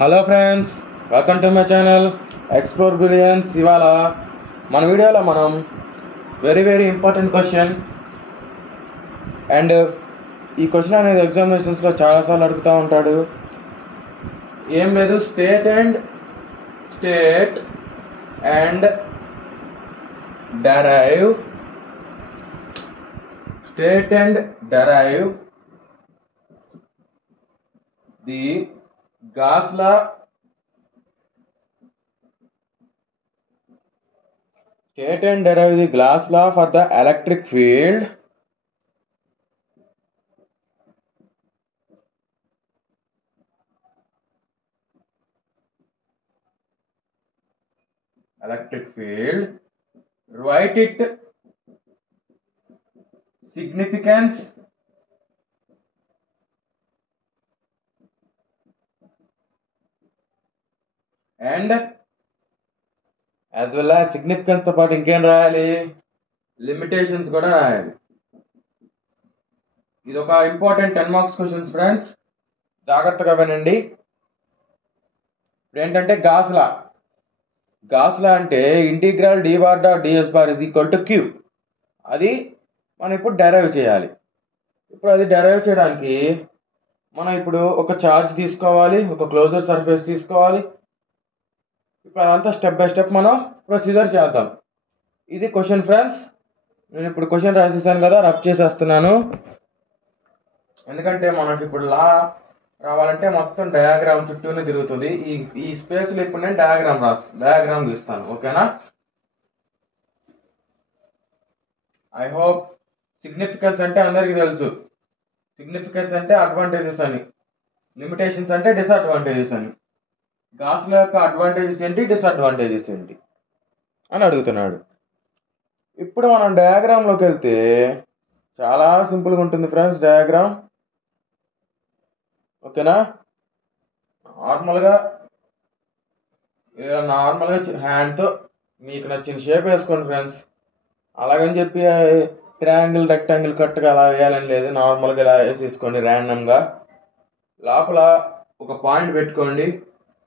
Hello friends, welcome to my channel explore brilliance. ఇవాళ మన వీడియోలో మనం వెరీ ఇంపార్టెంట్ క్వశ్చన్ అండ్ ఈ క్వశ్చన్ అనేది ఎగ్జామినేషన్స్లో చాలాసార్లు అడుగుతూ ఉంటాడు. ఏం లేదు, state and derive the Gauss law state and derive the Gauss law for the electric field write it significance and as well as significance తో పాటు ఇంకేం రాయాలి, లిమిటేషన్స్ కూడా రాయాలి. ఇది ఒక ఇంపార్టెంట్ 10 మార్క్స్ క్వశ్చన్స్ ఫ్రెండ్స్, జాగ్రత్తగా వినండి. ఇప్పుడు ఏంటంటే గాస్ లా అంటే integral d bar dot ds bar is equal to q. అది మనం ఇప్పుడు డెరైవ్ చేయాలి. ఇప్పుడు అది డెరైవ్ చేయడానికి మనం ఇప్పుడు ఒక ఛార్జ్ తీసుకోవాలి, ఒక క్లోజర్ సర్ఫేస్ తీసుకోవాలి. ఇప్పుడు అదంతా స్టెప్ బై స్టెప్ మనం ప్రొసీజర్ చేద్దాం. ఇది క్వశ్చన్ ఫ్రెండ్స్. నేను ఇప్పుడు క్వశ్చన్ రాసేసాను కదా, రబ్ చేసేస్తున్నాను. ఎందుకంటే మనకి ఇప్పుడు లా రావాలంటే మొత్తం డయాగ్రామ్ చుట్టూనే తిరుగుతుంది. ఈ స్పేస్లో ఇప్పుడు నేను డయాగ్రామ్ గీస్తాను. ఓకేనా? ఐ హోప్ సిగ్నిఫికెన్స్ అంటే అందరికీ తెలుసు. సిగ్నిఫికెన్స్ అంటే అడ్వాంటేజెస్ అని, లిమిటేషన్స్ అంటే డిసడ్వాంటేజెస్ అని. గాస్ లా యొక్క అడ్వాంటేజెస్ ఏంటి, డిసడ్వాంటేజెస్ ఏంటి అని అడుగుతున్నాడు. ఇప్పుడు మనం డయాగ్రామ్లోకి వెళ్తే చాలా సింపుల్గా ఉంటుంది ఫ్రెండ్స్ డయాగ్రామ్. ఓకేనా? నార్మల్గా హ్యాండ్తో మీకు నచ్చిన షేప్ వేసుకోండి ఫ్రెండ్స్. అలాగని చెప్పి ట్రయాంగిల్ రెక్టాంగిల్ కట్గా అలా వేయాలని లేదు. నార్మల్గా ఇలా వేసేసుకోండి ర్యాండమ్గా. లోపల ఒక పాయింట్ పెట్టుకోండి,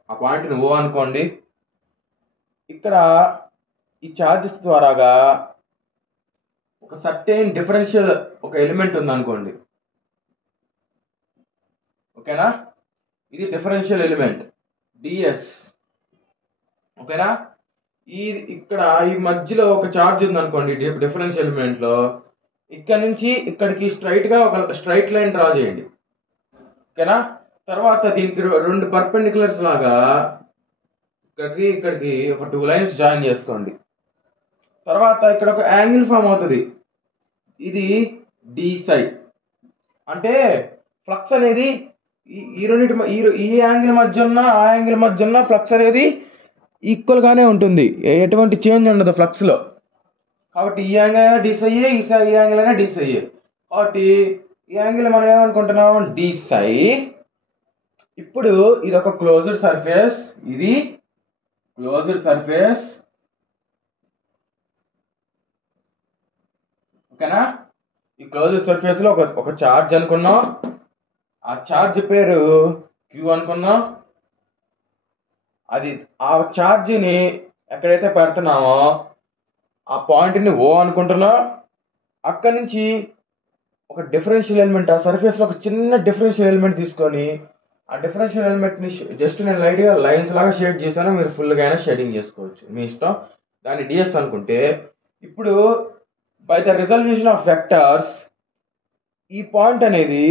ఆ పాయింట్ని ఓ అనుకోండి. ఇక్కడ ఈ ఛార్జెస్ ద్వారాగా ఒక సర్టెన్ డిఫరెన్షియల్ ఒక ఎలిమెంట్ ఉందనుకోండి. ఓకేనా? ఇది డిఫరెన్షియల్ ఎలిమెంట్ ds. ఓకేనా? ఇక్కడ ఈ మధ్యలో ఒక ఛార్జ్ ఉందనుకోండి డిఫరెన్షియల్ ఎలిమెంట్లో. ఇక్కడ నుంచి ఇక్కడికి స్ట్రైట్గా ఒక స్ట్రైట్ లైన్ డ్రా చేయండి. ఓకేనా? తర్వాత దీనికి 2 పర్పెండిక్యులర్స్ లాగా ఇక్కడికి ఒక 2 లైన్స్ జాయిన్ చేసుకోండి. తర్వాత ఇక్కడ ఒక యాంగిల్ ఫామ్ అవుతుంది. ఇది d psi. అంటే ఫ్లక్స్ అనేది ఈ యాంగిల్ మధ్య ఉన్న ఆ యాంగిల్ మధ్య ఉన్న ఫ్లక్స్ అనేది ఈక్వల్గానే ఉంటుంది. ఎటువంటి చేంజ్ ఉండదు ఫ్లక్స్లో. కాబట్టి ఈ యాంగిల్ అయినా d psi, ఈ యాంగిల్ అయినా d psi. కాబట్టి ఈ యాంగిల్ మనం ఏమనుకుంటున్నాం, d psi. ఇప్పుడు ఇది ఒక క్లోజ్డ్ సర్ఫేస్, ఇది క్లోజ్డ్ సర్ఫేస్. ఓకేనా? ఈ క్లోజ్డ్ సర్ఫేస్ లో ఒక ఛార్జ్ అనుకున్నాం. ఆ ఛార్జ్ పేరు Q అనుకున్నాం. అది ఆ ఛార్జిని ఎక్కడైతే పెడుతున్నామో ఆ పాయింట్ని O అనుకుంటున్నాం. అక్కడి నుంచి ఒక డిఫరెన్షియల్ ఎలిమెంట్, ఆ సర్ఫేస్లో ఒక చిన్న డిఫరెన్షియల్ ఎలిమెంట్ తీసుకొని ఆ డిఫరెన్షియల్ ఎలిమెంట్ని జస్ట్ నేను లైట్గా లైన్స్ లాగా షేడ్ చేశాను. మీరు ఫుల్గా అయినా షేడింగ్ చేసుకోవచ్చు, మీ ఇష్టం. దాన్ని ds అనుకుంటే ఇప్పుడు by the resolution of vectors ఈ పాయింట్ అనేది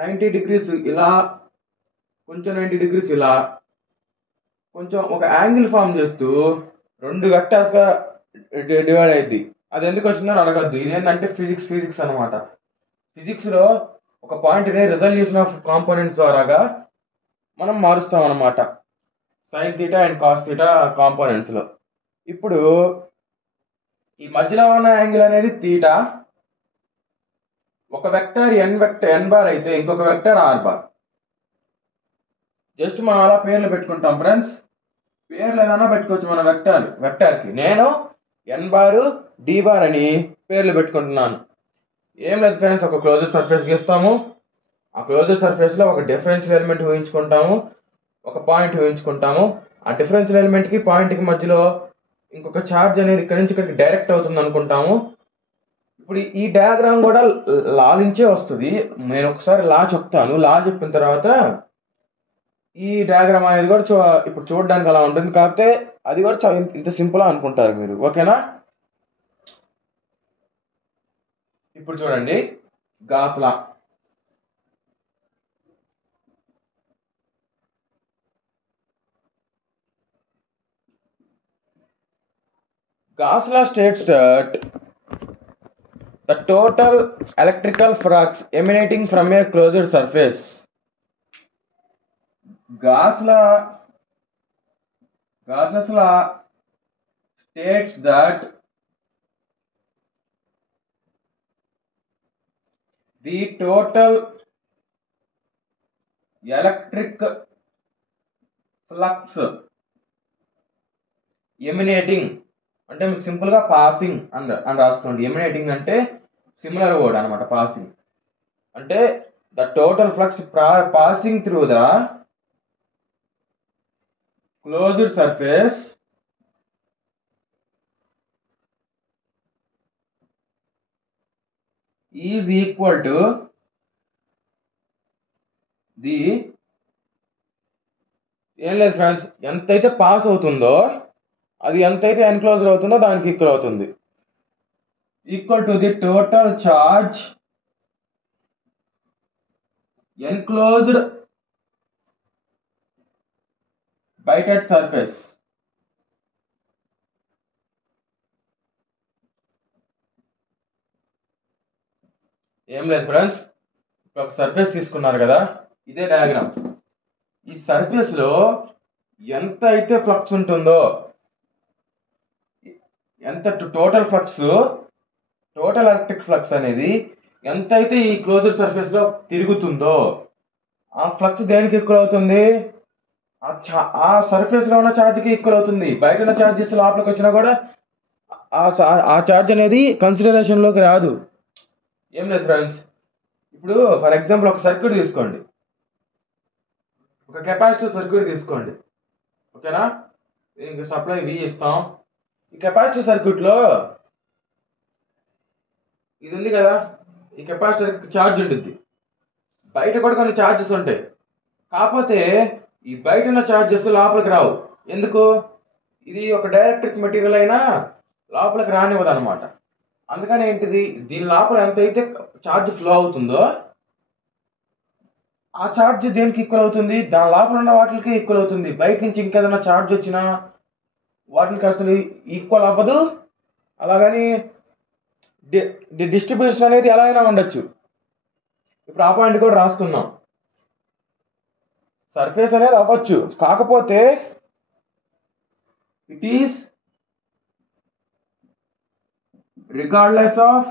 90 degrees ఇలా, కొంచెం 90 degrees ఇలా, కొంచెం ఒక యాంగిల్ ఫామ్ చేస్తూ 2 వెక్టర్స్గా డివైడ్ అయింది. అది ఎందుకు వచ్చిందని అడగద్దు. ఇదేంటంటే ఫిజిక్స్ అనమాట. ఫిజిక్స్లో ఒక పాయింట్ని రిజల్యూషన్ ఆఫ్ కాంపోనెంట్స్ ద్వారాగా మనం మారుస్తాం అనమాట, sine theta and cos theta కాంపోనెంట్స్లో. ఇప్పుడు ఈ మధ్యలో ఉన్న యాంగిల్ అనేది థీటా. ఒక వెక్టర్ n బార్ అయితే ఇంకొక వెక్టర్ r బార్. జస్ట్ మనం అలా పేర్లు పెట్టుకుంటాం ఫ్రెండ్స్. పేర్లు ఏదైనా పెట్టుకోవచ్చు మన వెక్టర్కి. నేను n బార్ d బార్ అని పేర్లు పెట్టుకుంటున్నాను. ఏం లేదు ఫ్రెండ్స్, ఒక క్లోజ్డ్ సర్ఫేస్ గీస్తాము. ఆ క్లోజ్డ్ సర్ఫేస్లో ఒక డిఫరెన్షియల్ ఎలిమెంట్ ఊహించుకుంటాము, ఒక పాయింట్ ఊహించుకుంటాము. ఆ డిఫరెన్షియల్ ఎలిమెంట్కి పాయింట్కి మధ్యలో ఇంకొక ఛార్జ్ అనేది ఇక్కడి నుంచి ఇక్కడికి డైరెక్ట్ అవుతుంది అనుకుంటాము. ఇప్పుడు ఈ డయాగ్రామ్ కూడా లా నుంచే వస్తుంది. నేను ఒకసారి లా చెప్తాను. లా చెప్పిన తర్వాత ఈ డయాగ్రామ్ అనేది కూడా ఇప్పుడు చూడడానికి అలా ఉంటుంది, కాకపోతే అది కూడా చాలా ఇంత సింపుల్ అనుకుంటారు మీరు. ఓకేనా? ఇప్పుడు చూడండి, gas law. Gauss law states that the total electrical flux emanating from a closed surface. Gauss's law states that the total electric flux emanating అంటే మీకు సింపుల్గా పాసింగ్ అని రాసుకోండి. ఎమినేటింగ్ అంటే సిమిలర్ వర్డ్ అనమాట. పాసింగ్ అంటే the total flux passing through the closed surface is equal to the, ఏం లేదు ఫ్రెండ్స్, ఎంతైతే పాస్ అవుతుందో అది ఎంతైతే ఎన్క్లోజ్డ్ అవుతుందో దానికి ఈక్వల్ అవుతుంది. Equal to the total charge enclosed by that surface. ఏం లేదు ఫ్రెండ్స్, ఇప్పుడు ఒక సర్ఫేస్ తీసుకున్నారు కదా, ఇదే డయాగ్రామ్. ఈ సర్ఫేస్ లో ఎంత అయితే ఫ్లక్స్ ఉంటుందో, ఎంత total flux, total electric flux అనేది ఎంతైతే ఈ క్లోజ్డ్ సర్ఫేస్ లో తిరుగుతుందో ఆ ఫ్లక్స్ దేనికి ఈక్వల్ అవుతుంది? ఆ సర్ఫేస్ లో ఉన్న ఛార్జ్ కి ఈక్వల్ అవుతుంది. బయట ఉన్న ఛార్జెస్ లోపలికి వచ్చినా కూడా ఆ ఛార్జ్ అనేది కన్సిడరేషన్ లోకి రాదు. ఏం లేదు ఫ్రెండ్స్, ఇప్పుడు ఫర్ ఎగ్జాంపుల్ ఒక సర్క్యూట్ తీసుకోండి, ఒక కెపాసిటివ్ సర్క్యూట్ తీసుకోండి. ఓకేనా? దీనికి సప్లై V ఇస్తాం. ఈ కెపాసిటివ్ సర్క్యూట్లో ఇది ఉంది కదా, ఈ కెపాసిటర్ ఛార్జ్ ఉంటుంది. బయట కూడా కొన్ని ఛార్జెస్ ఉంటాయి, కాకపోతే ఈ బయట ఉన్న ఛార్జెస్ లోపలికి రావు. ఎందుకు? ఇది ఒక డైఎలక్ట్రిక్ మెటీరియల్ అయినా లోపలికి రానివ్వదు అనమాట. అందుకని ఏంటిది, దీని లోపల ఎంతైతే ఛార్జ్ ఫ్లో అవుతుందో ఆ ఛార్జ్ దేనికి ఈక్వల్ అవుతుంది? దాని లోపల ఉన్న వాటికి ఈక్వల్ అవుతుంది. బయట నుంచి ఇంకేదైనా ఛార్జ్ వచ్చినా వాటికి అసలు ఈక్వల్ అవ్వదు. అలాగని డిస్ట్రిబ్యూషన్ అనేది ఎలా అయినా ఉండొచ్చు. ఇప్పుడు ఆ పాయింట్ కూడా రాసుకుందాం. సర్ఫేస్ అనేది అవ్వచ్చు, కాకపోతే it is regardless of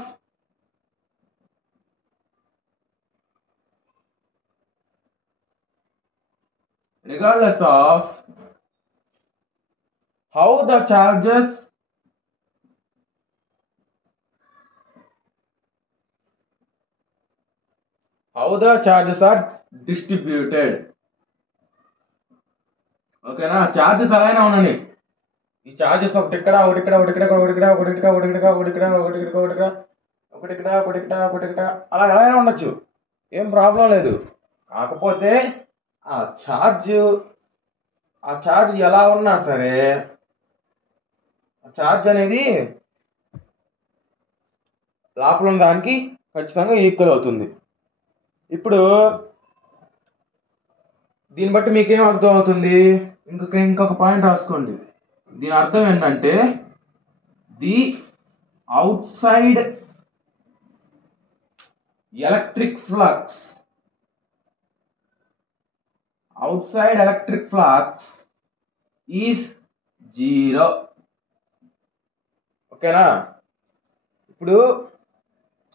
how the charges are distributed. ఓకేనా? చార్జెస్ అలానే ఉన్నాయి. ఈ చార్జెస్ ఒకటి ఇక్కడ, ఒకటి ఇక్కడ, ఒకటి ఇక్కడ, ఒకటి ఇక్కడ, ఒకటి ఇక్కడ, ఒకటి ఇక్కడ, ఒకటి ఇక్కడ, ఒకటి ఇక్కడ, ఒకటి ఇక్కడ, ఒకటి ఇక్కడ, ఒకటి ఇక్కడ, ఒకటి ఇక్కడ, అలా ఎలాగైనా ఉండొచ్చు, ఏం ప్రాబ్లం లేదు. కాకపోతే ఆ ఛార్జ్ ఎలా ఉన్నా సరే ఆ ఛార్జ్ అనేది లోపల ఉన్న దానికి ఖచ్చితంగా ఈక్వల్ అవుతుంది. ఇప్పుడు దీన్ని బట్టి మీకేం అర్థం అవుతుంది? ఇంకొక పాయింట్ రాసుకోండి. దీని అర్థం ఏంటంటే the outside electric flux is 0. ఓకేనా? ఇప్పుడు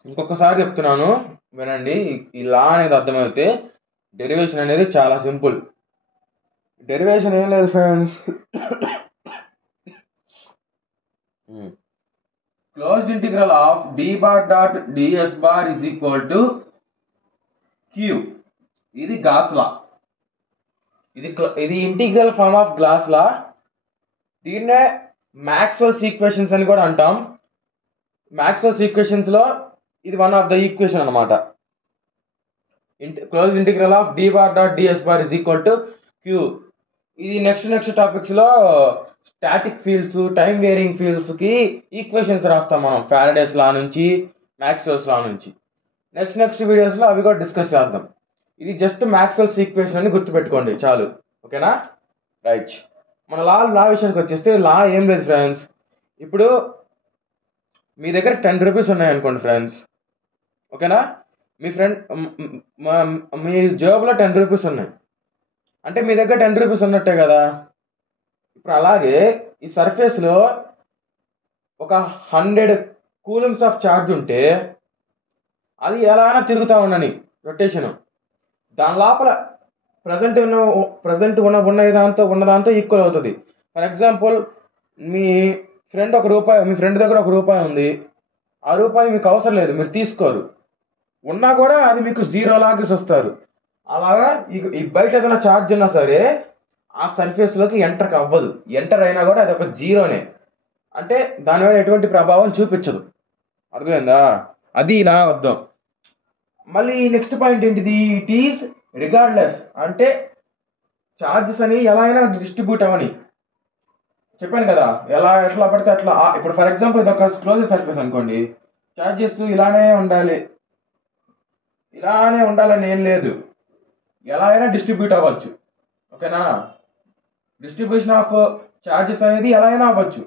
ఇంకొకసారి చెప్తున్నాను, వినండి. ఈ లా అనేది అర్థమైతే డెరివేషన్ అనేది చాలా సింపుల్. డెరివేషన్ ఏం లేదు friends, closed integral of d bar dot ds bar is equal to q. ఇది గాస్ లా. ఇది ఇంటిగ్రల్ ఫార్మ్ ఆఫ్ గ్లాస్ లా. దీన్నే మ్యాక్స్వెల్స్ ఈక్వేషన్స్ అని కూడా అంటాం. మ్యాక్స్వెల్స్ ఈక్వేషన్స్ లో ఇది వన్ ఆఫ్ ద ఈక్వేషన్ అనమాట. Close integral of dy dot ds bar is equal to q. ఇది నెక్స్ట్ టాపిక్స్ లో static fields, time wearing fields కి ఈక్వేషన్స్ రాస్తాం మనం, ఫారడేస్ లా నుంచి, మ్యాక్స్వెల్స్ లా నుంచి. నెక్స్ట్ వీడియోస్ లో అవి కూడా డిస్కస్ చేద్దాం. ఇది జస్ట్ మ్యాక్స్వెల్స్ ఈక్వేషన్ అని గుర్తుపెట్టుకోండి చాలు. ఓకేనా? రైట్. మన లా విషయానికి వచ్చేస్తే లా ఏం లేదు ఫ్రెండ్స్. ఇప్పుడు మీ దగ్గర 10 రూపీస్ ఉన్నాయనుకోండి ఫ్రెండ్స్. ఓకేనా? మీ ఫ్రెండ్ మీ జాబ్లో 10 రూపీస్ ఉన్నాయి అంటే మీ దగ్గర 10 రూపీస్ ఉన్నట్టే కదా. ఇప్పుడు అలాగే ఈ సర్ఫేస్లో ఒక 100 కూలమ్స్ ఆఫ్ ఛార్జ్ ఉంటే అది ఎలా అయినా తిరుగుతూ ఉండని రొటేషన్, దాని లోపల ప్రజెంట్ ఉన్నదాంతో ఈక్వల్ అవుతుంది. ఫర్ ఎగ్జాంపుల్ మీ ఫ్రెండ్ దగ్గర ₹1 ఉంది. ఆ రూపాయి మీకు అవసరం లేదు, మీరు తీసుకోరు. ఉన్నా కూడా అది మీకు 0 లాగేసి వస్తారు. అలాగా ఈ బయట ఏదైనా ఛార్జ్ ఉన్నా సరే ఆ సర్ఫేస్లోకి ఎంటర్ అవ్వదు. ఎంటర్ అయినా కూడా అది ఒక జీరోనే, అంటే దాని మీద ఎటువంటి ప్రభావం చూపించదు. అర్థమైందా? అది ఇలా వద్దాం. మళ్ళీ నెక్స్ట్ పాయింట్ ఏంటిది? ఇట్ ఈస్ రిగార్డ్లెస్, అంటే ఛార్జెస్ అని ఎలా అయినా డిస్ట్రిబ్యూట్ అవ్వని చెప్పాను కదా. ఎట్లా పడితే అట్లా. ఇప్పుడు ఫర్ ఎగ్జాంపుల్ ఇది ఒక క్లోజ్ సర్ఫేస్ అనుకోండి, ఛార్జెస్ ఇలానే ఉండాలని ఏం లేదు, ఎలా అయినా డిస్ట్రిబ్యూట్ అవ్వచ్చు. ఓకేనా? డిస్ట్రిబ్యూషన్ ఆఫ్ ఛార్జెస్ అనేది ఎలా అయినా అవ్వచ్చు,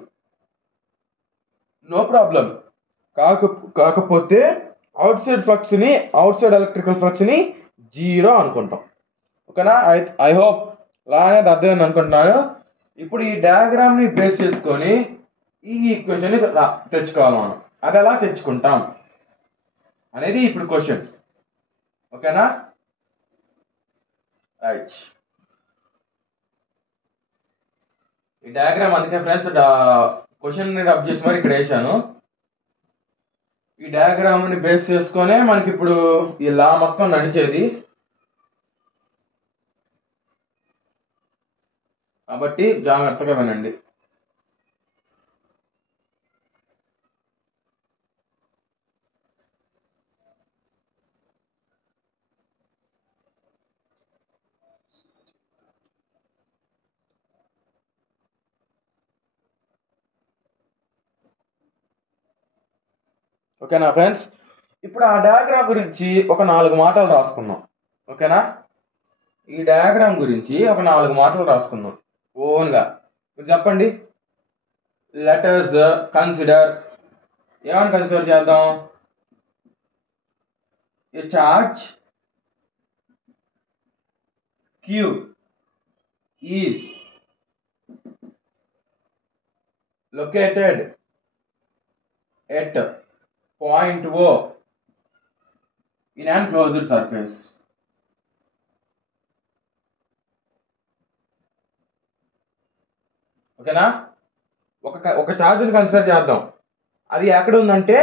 నో ప్రాబ్లం. కాకపోతే అవుట్ సైడ్ ఎలక్ట్రికల్ ఫ్లక్స్ ని 0 అనుకుంటాం. ఓకేనా? ఐ హోప్ లా అనేది అర్థమైంది అనుకుంటున్నాను. ఇప్పుడు ఈ డయాగ్రామ్ ని బేస్ చేసుకొని ఈ ఈక్వేషన్ ని తెచ్చుకోవాలి మనం. అది ఎలా తెచ్చుకుంటాం అనేది ఇప్పుడు క్వశ్చన్. ఓకేనా? రైట్. ఈ డయాగ్రామ్ అందుకే ఫ్రెండ్స్ క్వశ్చన్ రబ్ చేసి మరి ఇక్కడ వేసాను. ఈ డయాగ్రామ్ ని బేస్ చేసుకొనే మనకి ఇప్పుడు ఈ లా మొత్తం నడిచేది. కాబట్టి జాగ్రత్తగా వినండి. ఓకేనా ఫ్రెండ్స్? ఇప్పుడు ఆ డయాగ్రామ్ గురించి ఒక 4 మాటలు రాసుకుందాం. ఓకేనా? ఈ డయాగ్రామ్ గురించి ఒక 4 మాటలు రాసుకుందాం ఓన్గా. మీరు చెప్పండి. లెట్ us కన్సిడర్, ఏమని కన్సిడర్ చేద్దాం? ఏ charge Q is located at point O in an closed surface. ఓకేనా? ఒక ఛార్జ్ని కన్సిడర్ చేద్దాం. అది ఎక్కడ ఉందంటే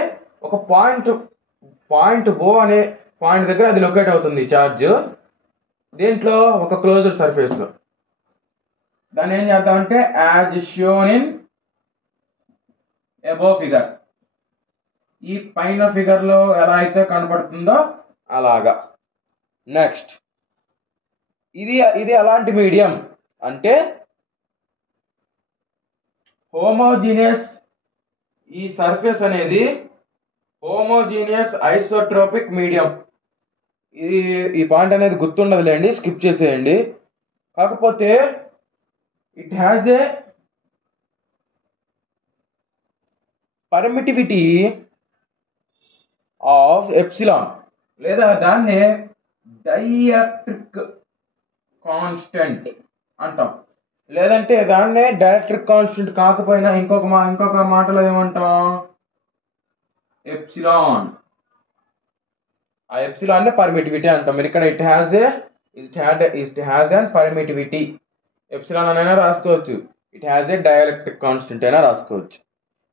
ఒక పాయింట్ O అనే పాయింట్ దగ్గర అది లొకేట్ అవుతుంది ఛార్జ్. దేంట్లో? ఒక క్లోజ్డ్ సర్ఫేస్లో. దాన్ని ఏం చేద్దామంటే as shown in above figure, ఈ పైన ఫిగర్లో ఎలా అయితే కనబడుతుందో అలాగా. నెక్స్ట్ ఇది ఎలాంటి మీడియం అంటే హోమోజీనియస్. ఈ సర్ఫేస్ అనేది హోమోజీనియస్ ఐసోట్రోపిక్ మీడియం. ఈ పాయింట్ అనేది గుర్తుండదులేండి, స్కిప్ చేసేయండి. కాకపోతే it has A permittivity of epsilon, లేదా దాన్నే డైఎలక్ట్రిక్ కాన్స్టెంట్ అంటాం. లేదంటే దాన్నే డైఎలక్ట్రిక్ కాన్స్టెంట్ కాకపోయినా ఇంకొక మాటలో ఏమంటాం? ఎప్సిలాన్. ఆ ఎప్సిలాన్ పర్మిటివిటీ అంటాం. మీరు ఇక్కడ it has an permittivity. Epsilon అనైనా రాసుకోవచ్చు, it has a dielectric constant అయినా రాసుకోవచ్చు.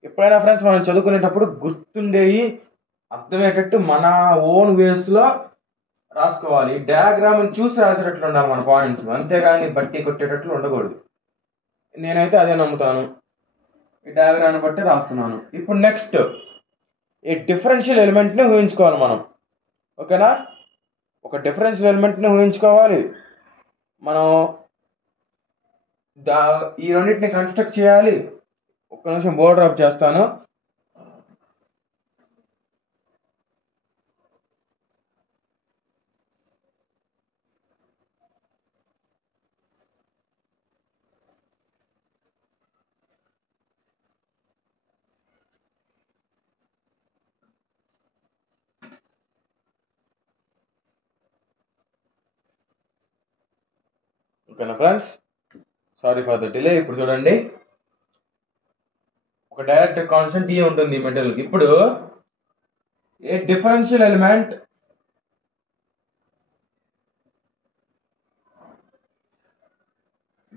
ఎప్పుడైనా ఫ్రెండ్స్ మనం చదువుకునేటప్పుడు గుర్తుండేవి, అర్థమయ్యేటట్టు మన ఓన్ వేస్లో రాసుకోవాలి. డయాగ్రామ్ చూసి రాసేటట్లు ఉండాలి మన పాయింట్స్, అంతేగాని బట్టి కొట్టేటట్లు ఉండకూడదు. నేనైతే అదే నమ్ముతాను. ఈ డయాగ్రామ్ బట్టి రాస్తున్నాను. ఇప్పుడు నెక్స్ట్ ఈ డిఫరెన్షియల్ ఎలిమెంట్ని ఊహించుకోవాలి మనం. ఓకేనా? ఒక డిఫరెన్షియల్ ఎలిమెంట్ని ఊహించుకోవాలి మనం. ఈ రెండింటిని కన్స్ట్రక్ట్ చేయాలి. ఒక్క నిమిషం బోర్డ్ డ్రాప్ చేస్తాను. ఓకేనా friends, sorry for the delay. ఇప్పుడు చూడండి, ఒక డైరెక్ట్ కాన్స్టెంట్ టీ ఉంటుంది ఈ మెటీరియల్కి. ఇప్పుడు a differential element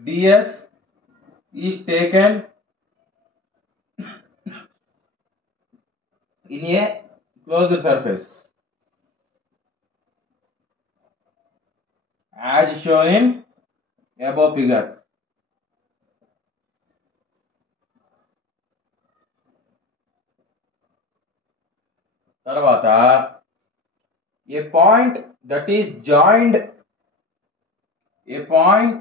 ds is taken in a closed surface as shown in above figure. తర్వాత a point that is joined, a point,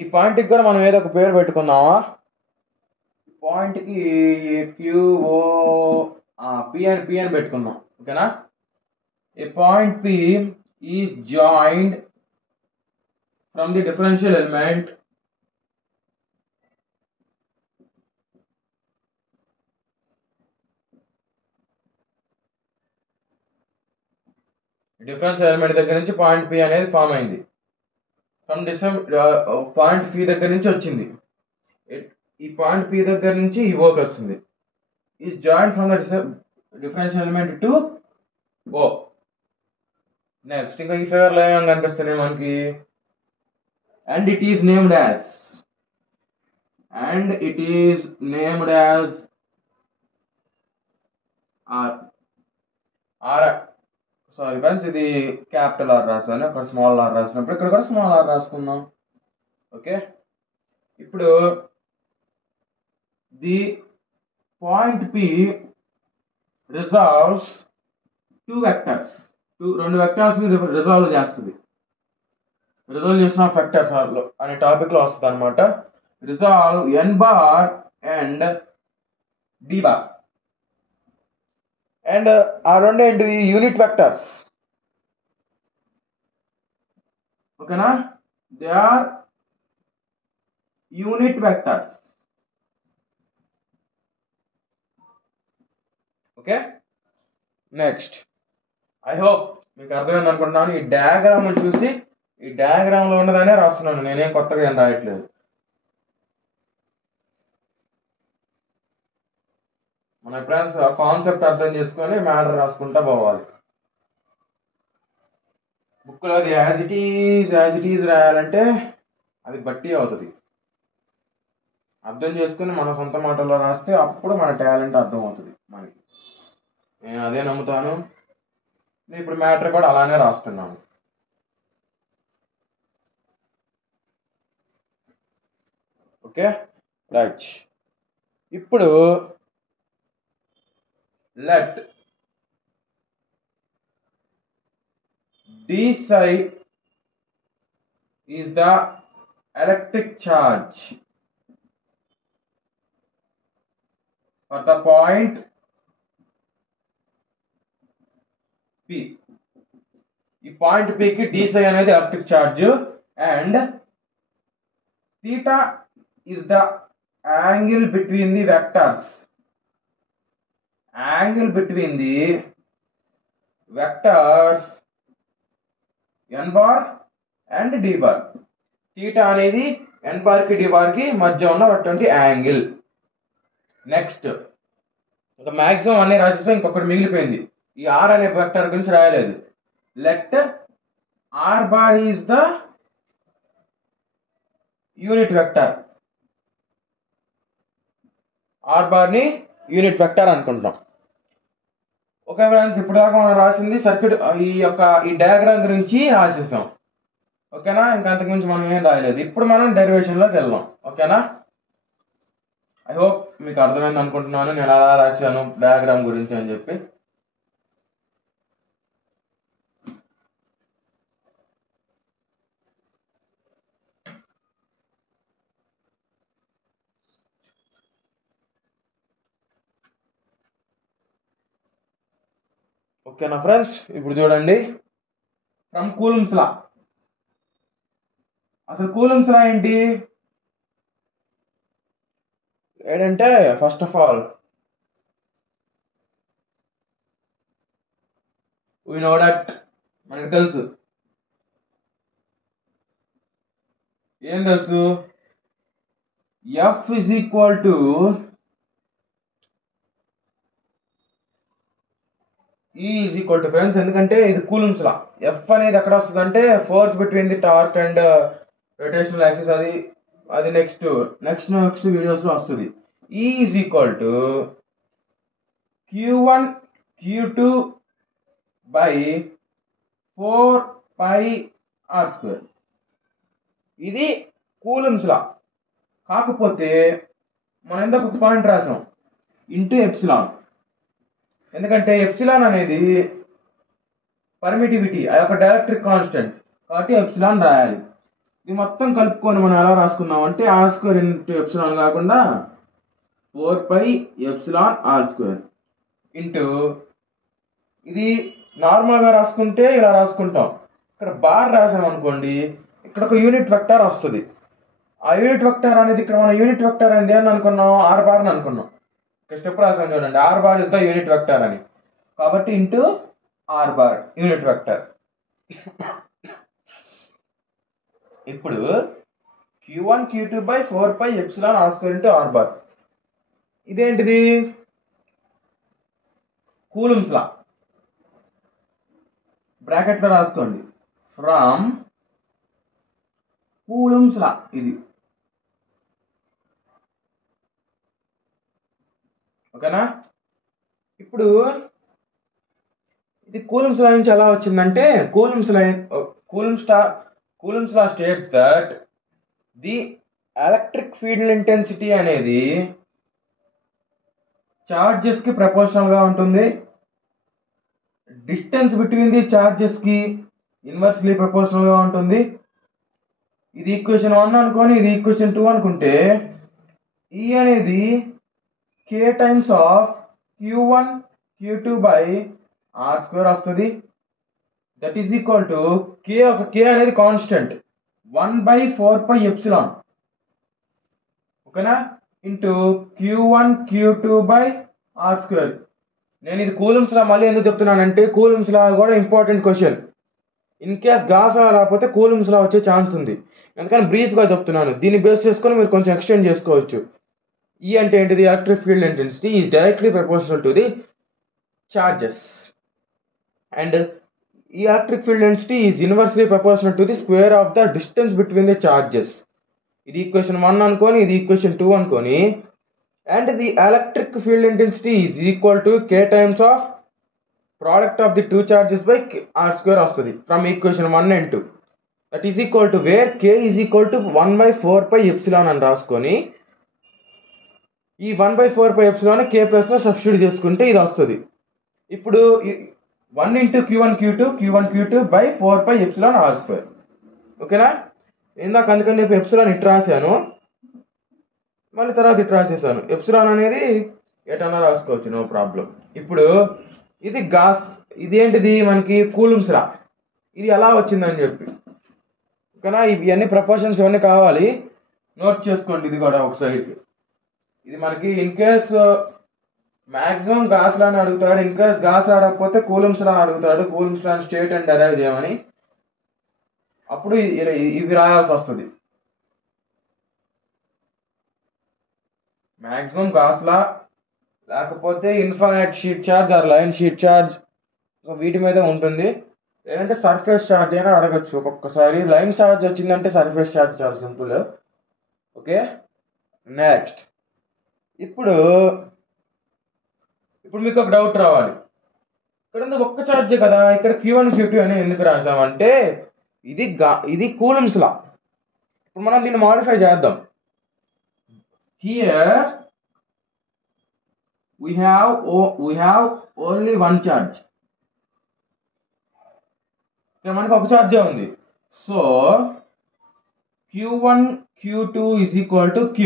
ఈ పాయింట్కి కూడా మనం ఏదో ఒక పేరు పెట్టుకుందామా? పాయింట్కి QO P అని పెట్టుకుందాం. ఓకేనా? A point P is joined from the differential element differential element దగ్గర నుంచి పాయింట్ P అనేది ఫామ్ అయింది. ఫ్రమ్ పాయింట్ P దగ్గర నుంచి వచ్చింది. ఈ పాయింట్ P దగ్గర నుంచి ఈ ఓకి వస్తుంది. ఈ joint from the differential element to O. Next ఇంకా ఈ ఫిగర్లో ఏమేమి కనిపిస్తున్నాయి మనకి? And it is named as R. Sorry friends, ఇది క్యాపిటల్ ఆర్ రాసాను, అక్కడ స్మాల్ ఆర్ రాసినప్పుడు ఇక్కడ కూడా స్మాల్ ఆర్ రాసుకుందాం. ఓకే, ఇప్పుడు ది పాయింట్ P రిజాల్వ్స్ రెండు వెక్టర్స్ ని రిజాల్వ్ చేస్తుంది. రిజల్యూషన్ ఆఫ్ వెక్టర్స్ అనే టాపిక్ లో వస్తుంది అనమాట. Resolve n bar and d bar. And ఆ రెండు ఏంటిది? Unit vectors. ఓకేనా? They are unit vectors. Okay, next I hope మీకు అర్థమైంది అనుకుంటున్నాను. ఈ డయాగ్రామ్ చూసి ఈ డయాగ్రామ్ లో ఉన్నదానే రాస్తున్నాను, నేనేం కొత్తగా ఏం రాయట్లేదు. మన ఫ్రెండ్స్ కాన్సెప్ట్ అర్థం చేసుకొని మ్యాటర్ రాసుకుంటా పోవాలి. బుక్లో అది యాజ్ ఇట్ ఈజ్ రాయాలంటే అది బట్టి అవుతుంది. అర్థం చేసుకుని మన సొంత మాటల్లో రాస్తే అప్పుడు మన టాలెంట్ అర్థం అవుతుంది మనకి. నేను అదే నమ్ముతాను. నేను ఇప్పుడు మ్యాటర్ కూడా అలానే రాస్తున్నాను. Okay right. ఇప్పుడు let d psi is the electric charge for the point P. ఈ పాయింట్ P కి d psi అనేది electric charge and theta is the angle between the vectors. Angle between the vectors n bar and d bar. theta అనేది n bar కి d bar కి మధ్య ఉన్నటువంటి angle. Next ఒక maximum అన్ని రాసేస్తే ఇంకొకటి మిగిలిపోయింది. ఈ r అనే వెక్టర్ గురించి రాయలేదు. Let r bar is the unit vector. r bar ని యూనిట్ వెక్టర్ అనుకుంటాం. ఓకే ఫ్రెండ్స్, ఇప్పుడు దాకా మనం రాసింది సర్క్యూట్ ఈ డయాగ్రామ్ గురించి రాసేసాం. ఓకేనా, ఇంకా అంతకుమించి మనం ఏం రాయలేదు. ఇప్పుడు మనం డెరివేషన్లోకి వెళ్దాం. ఓకేనా, ఐ హోప్ మీకు అర్థమైంది అనుకుంటున్నాను నేను అలా రాశాను డయాగ్రామ్ గురించి అని చెప్పి. ఓకేనా ఫ్రెండ్స్, ఇప్పుడు చూడండి, ఫ్రమ్ కూలమ్స్ లా. అసలు కూలమ్స్ లా ఏంటి ఏంటంటే, first of all we know that, మనకు తెలుసు. ఏం తెలుసు? ఎఫ్ ఇజ్ ఈక్వల్ టు ఈ ఈజ్ ఈక్వల్ టు ఫ్రెండ్స్, ఎందుకంటే ఇది కూలమ్స్ లా. ఎఫ్ అనేది ఎక్కడ వస్తుంది అంటే force between the torque and rotational axis. అది నెక్స్ట్ వీడియోస్లో వస్తుంది. ఈ is equal to Q1 Q2 by 4πr². ఇది కూలమ్స్ లా. కాకపోతే మనం ఎందుకు ఒక పాయింట్ రాసాం, ఇంటూ ఎప్సిలాన్. ఎందుకంటే ఎప్సిలాన్ అనేది పర్మిటివిటీ, ఆ యొక్క డైఎలక్ట్రిక్ కాన్స్టెంట్, కాబట్టి ఎప్సిలాన్ రాయాలి. ఇది మొత్తం కలుపుకొని మనం ఎలా రాసుకుందాం అంటే r² ఇంటూ ఎప్సిలాన్ కాకుండా 4πε/r² ఇంటూ, ఇది నార్మల్గా రాసుకుంటే ఇలా రాసుకుంటాం. ఇక్కడ బార్ రాసామనుకోండి, ఇక్కడ ఒక యూనిట్ వెక్టార్ వస్తుంది. ఆ యూనిట్ వెక్టార్ అనేది, ఇక్కడ మనం యూనిట్ వెక్టార్ అనేది ఏమని అనుకున్నాం, ఆర్ బార్ అని అనుకున్నాం. ఇక్కడ స్టెప్ రాసాం చూడండి, R bar is the unit vector అని. కాబట్టి into R bar unit vector. ఇప్పుడు Q1 Q2 by 4πε/r² into R bar. ఇదేంటిది? Coulomb's law. బ్రాకెట్లో రాసుకోండి, ఫ్రమ్ కూలమ్స్ లా ఇది. ఓకేనా, ఇప్పుడు ఇది కూలమ్స్ లా నుంచి ఎలా వచ్చిందంటే, coulombs law states that the electric field intensity అనేది చార్జెస్ కి ప్రపోర్షనల్ గా ఉంటుంది. డిస్టెన్స్ బిట్వీన్ ది చార్జెస్ కి ఇన్వర్స్లీ ప్రపోర్షనల్ గా ఉంటుంది. ఇది ఈక్వేషన్ 1 అనుకోని, ఇది ఈక్వేషన్ 2 అనుకుంటే, ఈ అనేది k times of Q1 Q2 by r² వస్తుంది. That is equal to k అనేది కాన్స్టెంట్ 1/4πε. ఓకేనా, into Q1 Q2 by r². నేను ఇది కూలమ్స్ లా మళ్ళీ ఎందుకు చెప్తున్నానంటే, కూలమ్స్ లా కూడా important question. In case gas లా రాకపోతే కూలమ్స్ లా వచ్చే ఛాన్స్ ఉంది. అందుకని బ్రీఫ్గా చెప్తున్నాను, దీన్ని బేస్ చేసుకొని మీరు కొంచెం ఎక్స్టెండ్ చేసుకోవచ్చు. ఈ అంటే ఏంటిది? Electric field intensity is directly proportional to the charges, and ఈ electric field density is inversely proportional to the square of the distance between the charges. ఇది ఈక్వేషన్ 1 అనుకోని, ఇది ఈక్వేషన్ 2 అనుకోని, and the electric field intensity is equal to k times of product of the two charges by r² వస్తుంది from equation 1 and 2. That is equal to where k is equal to 1/4πε అని రాసుకొని, ఈ 1/4πε k plus లో substitute చేసుకుంటే ఇది వస్తుంది. ఇప్పుడు 1 into Q1 Q2 by 4πε/r². ఓకేనా, ఇందాక అందుకని చెప్పి ఎప్సిలాన్ ఇట్ రాశాను, మళ్ళీ తర్వాత ఇట్ రాసేసాను. ఎప్సిలాన్ అనేది ఎటన్నా రాసుకోవచ్చు, నో ప్రాబ్లం. ఇప్పుడు ఇది ఇది ఏంటిది? మనకి కూలమ్స్ లా. ఇది ఎలా వచ్చిందని చెప్పి, ఓకేనా, ఇవన్నీ ప్రపోర్షన్స్ ఇవన్నీ కావాలి, నోట్ చేసుకోండి. ఇది కూడా ఒక సైడ్కి. ఇది మనకి in case maximum Gauss law అని అడుగుతాడు. ఇన్ కేస్ గాస్ అడగకపోతే కూలమ్స్ లా అడుగుతాడు. Coulomb's law state and derive చేయమని, అప్పుడు ఇవి రాయాల్సి వస్తుంది. మ్యాక్సిమం గాస్ లా, లేకపోతే infinite sheet charge or line sheet charge, వీటి మీద ఉంటుంది. లేదంటే సర్ఫేస్ ఛార్జ్ అయినా అడగచ్చు ఒక్కొక్కసారి. లైన్ ఛార్జ్ వచ్చిందంటే సర్ఫేస్ ఛార్జ్ చాలా సింపుల్. Okay, next. ఇప్పుడు మీకు ఒక డౌట్ రావాలి, ఇక్కడ ఉంది ఒక్క ఛార్జే కదా, ఇక్కడ Q1 Q2 అని ఎందుకు రాసామంటే ఇది కూలమ్స్ లా. ఇప్పుడు మనం దీన్ని మాడిఫై చేద్దాం. Here we have only one charge. ఇక్కడ మనకి ఒక ఛార్జే ఉంది. So Q1 Q2 is equal to Q.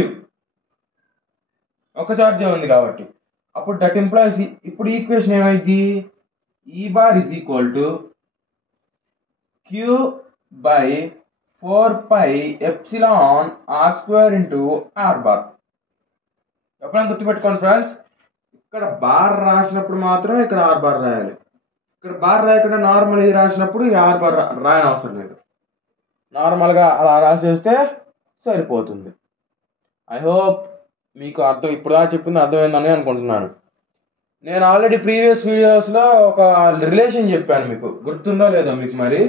ఒక ఛార్జే ఉంది కాబట్టి అప్పుడు దట్ ఇంప్లాయిస్, ఇప్పుడు ఈక్వేషన్ ఏమైంది, E bar is equal to Q by 4 pi epsilon R square into R bar. ఎప్పుడైనా గుర్తుపెట్టుకోండి ఫ్రెండ్స్, ఇక్కడ బార్ రాసినప్పుడు మాత్రం ఇక్కడ R bar రాయాలి. ఇక్కడ బార్ రాయకుండా నార్మల్ రాసినప్పుడు ఈ R bar రాయని అవసరం లేదు. నార్మల్గా అలా రాసేస్తే సరిపోతుంది. ఐ హోప్ మీకు ఇప్పుడు చెప్పింది అర్థమైందని అనుకుంటున్నాను. నేను ఆల్రెడీ ప్రీవియస్ వీడియోస్లో ఒక రిలేషన్ చెప్పాను, మీకు గుర్తుందో లేదో మీకు. మరి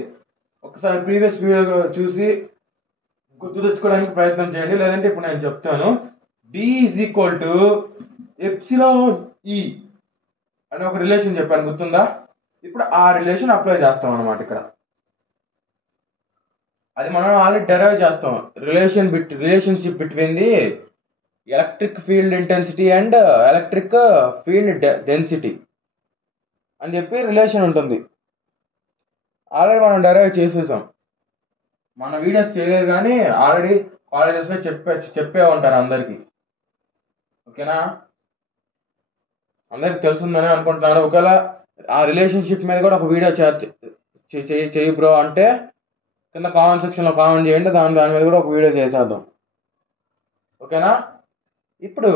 ఒకసారి ప్రీవియస్ వీడియో చూసి గుర్తు తెచ్చుకోవడానికి ప్రయత్నం చేయండి, లేదంటే ఇప్పుడు నేను చెప్తాను. D is equal to epsilon E అని ఒక రిలేషన్ చెప్పాను, గుర్తుందా? ఇప్పుడు ఆ రిలేషన్ అప్లై చేస్తాం అన్నమాట. ఇక్కడ అది మనం ఆల్రెడీ డెరైవ్ చేస్తాం. Relationship between the electric field intensity and electric field density అని చెప్పి రిలేషన్ ఉంటుంది. ఆల్రెడీ మనం డెరైవ్ చేసేసాం. మన వీడియోస్ చేయలేదు కానీ ఆల్రెడీ కాలేజెస్లో చెప్పే ఉంటారు అందరికీ. ఓకేనా? అందరికి తెలుస్తుందని అనుకుంటున్నాను. ఒకవేళ ఆ రిలేషన్షిప్ మీద కూడా ఒక వీడియో చేయి బ్రో అంటే కింద కామెంట్ సెక్షన్లో కామెంట్ చేయండి, దాని మీద కూడా ఒక వీడియో చేసేద్దాం. ఓకేనా? ఇప్పుడు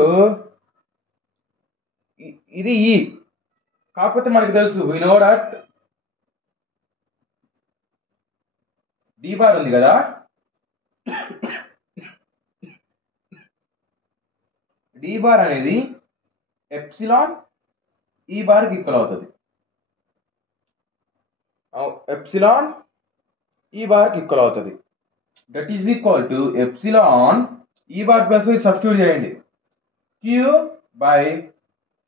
ఇది ఈ, కాకపోతే మనకి తెలుసు we know that D bar ఉంది కదా, D బార్ అనేది ఎప్సిలాన్ ఈ బార్కి ఈక్వల్ అవుతుంది. ఎప్సిలాన్ ఈ బార్కి ఈక్వల్ అవుతుంది. That is equal to epsilon ఈ బార్ ప్లస్ సబ్స్టిట్యూట్ చేయండి, Q by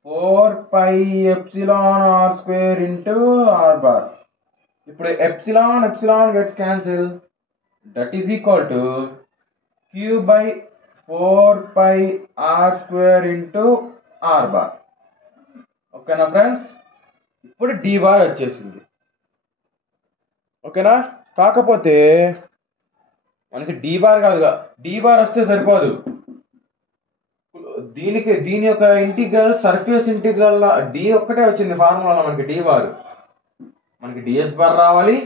4 pi epsilon R square into R bar. ఇప్పుడు epsilon gets cancel, that is equal to Q by 4 pi R square into R bar. ఓకేనా friends? ఇప్పుడు D bar వచ్చేసింది. ఓకేనా? కాకపోతే మనకి D bar కాదుగా, D bar వస్తే సరిపోదు. దీని యొక్క ఇంటిగ్రల్ సర్ఫేస్ ఇంటిగ్రల్ D ఒక్కటే వచ్చింది ఫార్ములా మనకి. D బార్ మనకి DS బార్ రావాలి,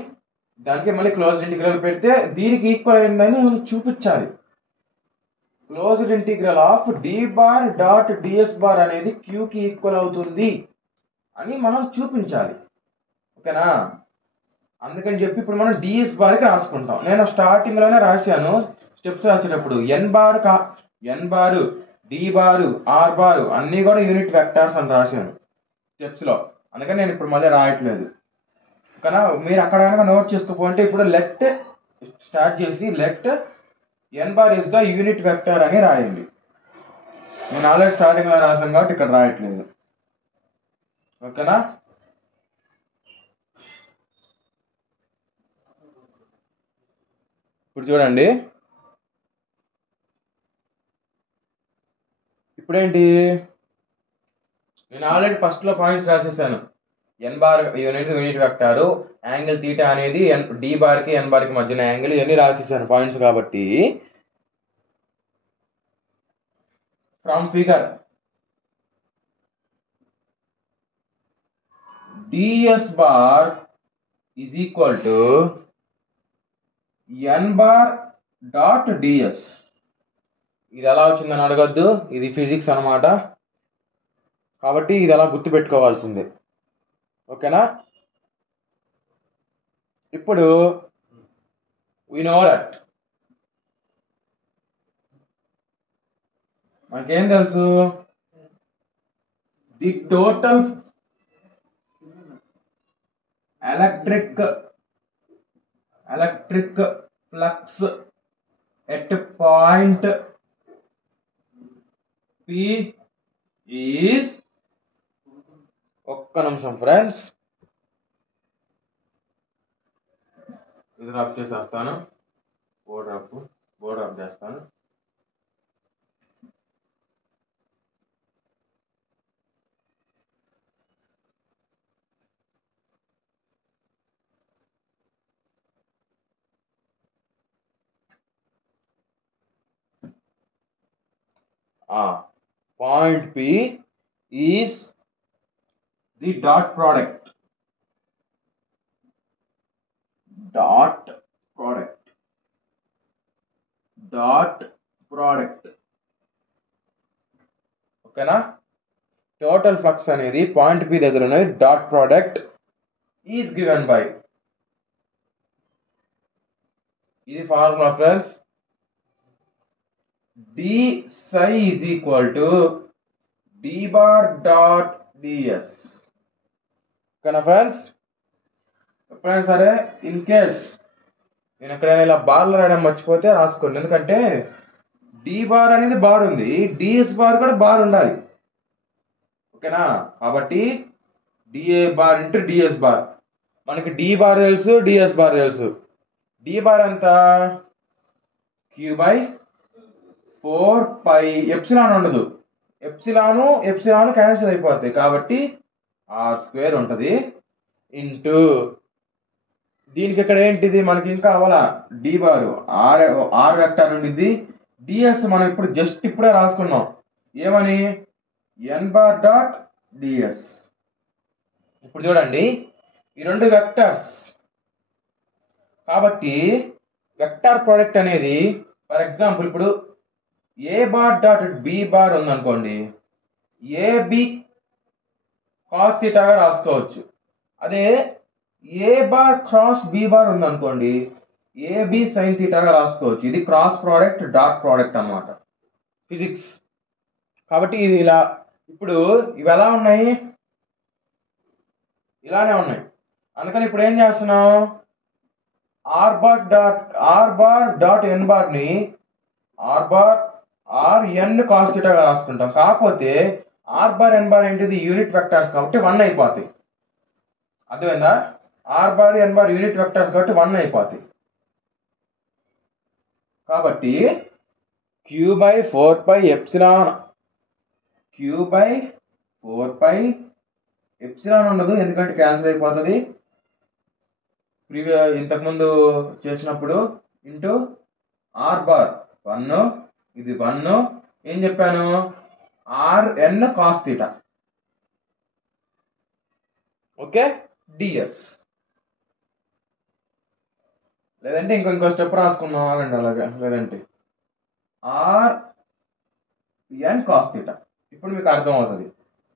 దానికి మళ్ళీ క్లోజ్డ్ ఇంటిగ్రల్ పెడితే దీనికి ఈక్వల్ అయిందని మనం చూపించాలి. Closed integral of D bar dot DS bar అనేది Qకి ఈక్వల్ అవుతుంది అని మనం చూపించాలి. ఓకేనా? అందుకని చెప్పి ఇప్పుడు మనం DS బార్కి రాసుకుంటాం. నేను స్టార్టింగ్లోనే రాశాను స్టెప్స్ రాసేటప్పుడు N బారు D బారు R బారు అన్నీ కూడా యూనిట్ వెక్టార్స్ అని రాశాను స్టెప్స్లో. అందుకని నేను ఇప్పుడు మళ్ళీ రాయట్లేదు. ఓకేనా? మీరు అక్కడ కనుక నోట్ చేసుకోపోతే ఇప్పుడు లెట్ స్టార్ట్ చేసి let N bar is the unit vector అని రాయండి. నేను ఆల్రెడీ స్టార్టింగ్లో రాశాను కాబట్టి ఇక్కడ రాయట్లేదు. ఓకేనా? ఇప్పుడు చూడండి, ఇప్పుడేంటి, నేను ఆల్రెడీ ఫస్ట్లో పాయింట్స్ రాసేసాను. N bar unit vector, angle theta అనేది D బార్కి N బార్కి మధ్యన యాంగిల్, ఇవన్నీ రాసేసాను పాయింట్స్. కాబట్టి from figure DS bar is equal to N bar dot DS. ఇది ఎలా వచ్చిందని అడగద్దు, ఇది ఫిజిక్స్ అన్నమాట. కాబట్టి ఇది అలా గుర్తుపెట్టుకోవాల్సిందే. ఓకేనా? ఇప్పుడు వి నో దట్ మనకేం తెలుసు, the total electric flux at point P is, ఒక్క నిమిషం ఫ్రెండ్స్, ఇది రబ్ చేసేస్తాను. బోర్డు రబ్ చేస్తాను. Point P is the dot product. ఓకేనా? టోటల్ ఫ్లక్స్ అనేది పాయింట్ P దగ్గర ఉన్నది. Dot product is given by, ఇది formula friends, d psi is equal to d bar dot ds. ఓకేనా ఫ్రెండ్స్? ఎప్పుడైనా సరే ఇన్ కేస్ నేను ఎక్కడైనా ఇలా బార్లు రాయడం మర్చిపోతే రాసుకోండి. ఎందుకంటే డి బార్ అనేది బార్ ఉంది, డిఎస్ బార్ కూడా బార్ ఉండాలి. ఓకేనా? కాబట్టి DA bar into DS bar. మనకి డి బార్ తెలుసు, డిఎస్ బార్ తెలుసు. డి బార్ ఎంత? Q by 4π. ఎప్సిలాన్ ఉండదు, ఎప్సిలాను క్యాన్సిల్ అయిపోతాయి. కాబట్టి r² ఉంటుంది ఇంటూ దీనికి ఇక్కడ ఏంటిది మనకి ఇంకా అవ్వాల, డి బారు ఆర్ వెక్టర్ ఉండిద్ది. డిఎస్ మనం ఇప్పుడే రాసుకున్నాం ఏమని, ఎన్ బార్ డాట్ డిఎస్. ఇప్పుడు చూడండి ఈ రెండు వెక్టర్స్ కాబట్టి వెక్టర్ ప్రోడక్ట్ అనేది ఫర్ ఎగ్జాంపుల్ ఇప్పుడు ఏ బార్ డాట్ బి బార్ ఉందనుకోండి, ఏబి కాస్ థీటాగా రాసుకోవచ్చు. అదే ఏ బార్ క్రాస్ బి బార్ ఉందనుకోండి, ఏబి సైన్ థీటాగా రాసుకోవచ్చు. ఇది క్రాస్ ప్రోడక్ట్ డాట్ ప్రోడక్ట్ అన్నమాట, ఫిజిక్స్. కాబట్టి ఇది ఇలా, ఇప్పుడు ఇవి ఎలా ఉన్నాయి, ఇలానే ఉన్నాయి. అందుకని ఇప్పుడు ఏం చేస్తున్నాం, R bar dot N bar ని ఆర్ ఎన్ కాస్ థీటాగా రాసుకుంటాం. కాకపోతే ఆర్ బార్ ఎన్ బార్ ఏంటిది, యూనిట్ వెక్టర్స్ కాబట్టి 1 అయిపోతాయి. అర్థమైందా? R bar N bar unit vectors కాబట్టి 1 అయిపోతాయి. కాబట్టి క్యూ బై 4π ఎప్సిలాన్ ఉండదు, ఎందుకంటే క్యాన్సిల్ అయిపోతుంది ఇంతకుముందు చేసినప్పుడు, ఇంటూ ఆర్ బార్ 1, ఇది 1, ఏం చెప్పాను, RN cos theta. Okay, DS. లేదంటే ఇంకో స్టెప్ రాసుకున్నాం ఆగండి అలాగే, లేదంటే ఆర్ఎన్ కాస్ థీటా. ఇప్పుడు మీకు అర్థం అవుతుంది.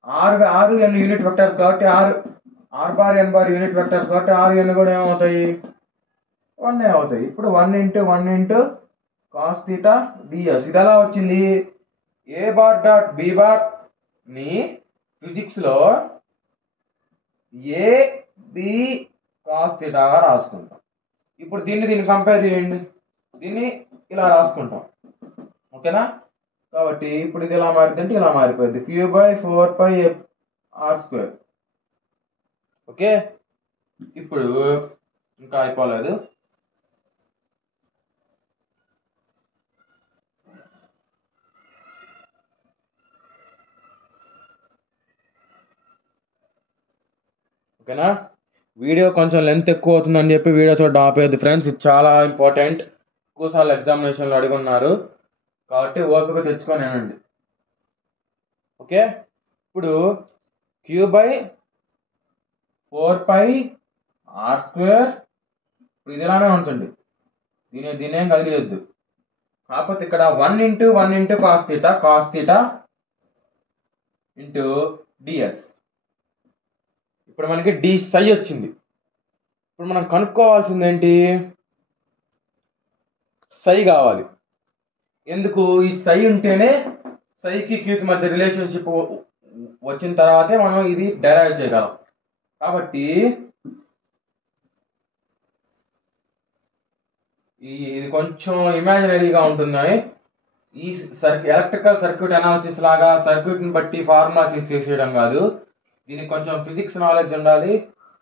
ఆర్ ఎన్ యూనిట్ వెక్టర్స్ కాబట్టి R bar N bar unit vectors కాబట్టి ఆర్ ఎన్ కూడా ఏమవుతాయి, 1 అవుతాయి. ఇప్పుడు 1 ఇంటూ కాస్ థీటా డిఎస్. ఇది ఎలా వచ్చింది, ఏ బార్ డాట్ బి బార్ ని ఫిజిక్స్ లో ఏ బి కాస్ థీటాగా రాసుకుంటాం. ఇప్పుడు దీన్ని కంపేర్ చేయండి, దీన్ని ఇలా రాసుకుంటాం. ఓకేనా? కాబట్టి ఇప్పుడు ఇది ఎలా మారింది అంటే ఇలా మారిపోయింది, క్యూ బై 4π r². ఓకే, ఇప్పుడు ఇంకా అయిపోలేదు. ఓకేనా? వీడియో కొంచెం లెంత్ ఎక్కువ అవుతుందని చెప్పి వీడియో చూడడం ఆపేది ఫ్రెండ్స్. ఇది చాలా ఇంపార్టెంట్, ఎక్కువసార్లు ఎగ్జామినేషన్లో అడుగున్నారు కాబట్టి ఓపిక తెచ్చుకొని వినండి. ఓకే, ఇప్పుడు క్యూ బై 4π r², ఇది ఇలానే ఉంటుంది, దీనేం కదిలియద్దు. కాకపోతే ఇక్కడ 1 into cos theta into DS. ఇప్పుడు మనకి డి సై వచ్చింది. ఇప్పుడు మనం కనుక్కోవాల్సింది ఏంటి, సై కావాలి. ఎందుకు, ఈ సై ఉంటేనే సైకి క్యూకి మధ్య రిలేషన్షిప్ వచ్చిన తర్వాతే మనం ఇది డెరైవ్ చేయగలం. కాబట్టి ఇది కొంచెం ఇమాజినరీగా ఉంటుంది. ఈ ఎలక్ట్రికల్ సర్క్యూట్ అనాలిసిస్ లాగా సర్క్యూట్ని బట్టి ఫార్ములాస్ చేసేయడం కాదు. దీనికి కొంచెం ఫిజిక్స్ నాలెడ్జ్ ఉండాలి,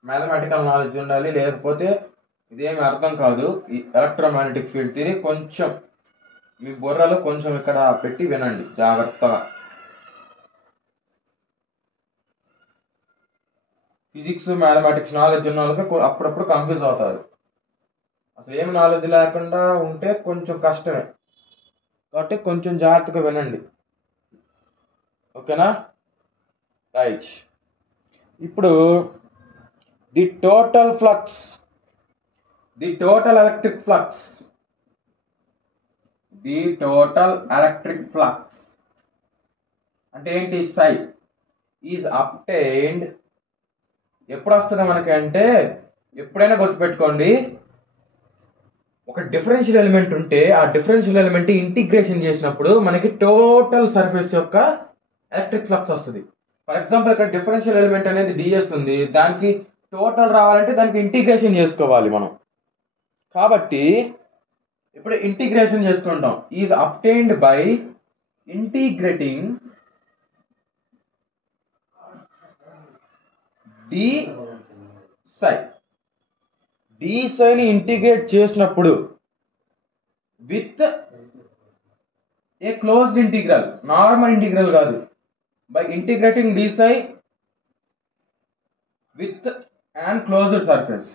మ్యాథమెటికల్ నాలెడ్జ్ ఉండాలి, లేకపోతే ఇదేమి అర్థం కాదు. ఈ ఎలక్ట్రోమాగ్నెటిక్ ఫీల్డ్ థియరీ కొంచెం మీ బుర్రలో కొంచెం ఇక్కడ పెట్టి వినండి జాగ్రత్తగా. ఫిజిక్స్ మ్యాథమెటిక్స్ నాలెడ్జ్ ఉన్న వాళ్ళకి అప్పుడప్పుడు కన్ఫ్యూజ్ అవుతారు. అసలు ఏం నాలెడ్జ్ లేకుండా ఉంటే కొంచెం కష్టమే, కాబట్టి కొంచెం జాగ్రత్తగా వినండి. ఓకేనా? రైట్. ఇప్పుడు the total flux, the total electric flux, the total electric flux అంటే ఏంటి? సై ఈజ్ అబ్టైన్డ్. ఎప్పుడు వస్తుంది మనకి అంటే, ఎప్పుడైనా గుర్తుపెట్టుకోండి, ఒక డిఫరెన్షియల్ ఎలిమెంట్ ఉంటే ఆ డిఫరెన్షియల్ ఎలిమెంట్ ఇంటిగ్రేషన్ చేసినప్పుడు మనకి టోటల్ సర్ఫేస్ యొక్క ఎలక్ట్రిక్ ఫ్లక్స్ వస్తుంది. ఫర్ ఎగ్జాంపుల్ ఇక్కడ డిఫరెన్షియల్ ఎలిమెంట్ అనేది డిఎస్ ఉంది, దానికి టోటల్ రావాలంటే దానికి ఇంటిగ్రేషన్ చేసుకోవాలి మనం. కాబట్టి ఇప్పుడు ఇంటిగ్రేషన్ చేసుకుంటాం. Is obtained by integrating D psi. D సైని ఇంటిగ్రేట్ చేసినప్పుడు with a closed integral, normal integral కాదు, by integrating D psi with and closed surface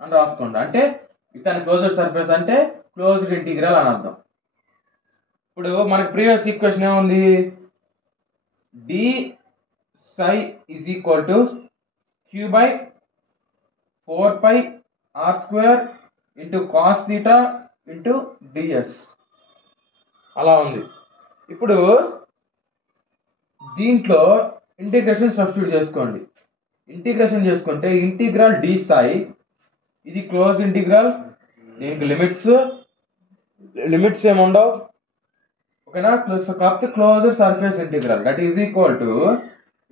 అని రాసుకోండి. అంటే విత్ అండ్ క్లోజ్డ్ సర్ఫేస్ అంటే క్లోజ్డ్ ఇంటిగ్రల్ అని అర్థం. ఇప్పుడు మనకి ప్రీవియస్ ఈక్వేషన్ ఏముంది? D psi is equal to Q by 4 pi R square into cos theta into DS అలా ఉంది. ఇప్పుడు దీంట్లో ఇంటిగ్రేషన్ సబ్స్టిట్యూట్ చేసుకోండి. ఇంటిగ్రేషన్ చేసుకుంటే ఇంటిగ్రల్ డి సై ఇది క్లోజ్ ఇంటిగ్రల్, దీనికి లిమిట్స్ ఏమి ఉండవు. ఓకేనా? కాకపోతే close surface integral that is equal to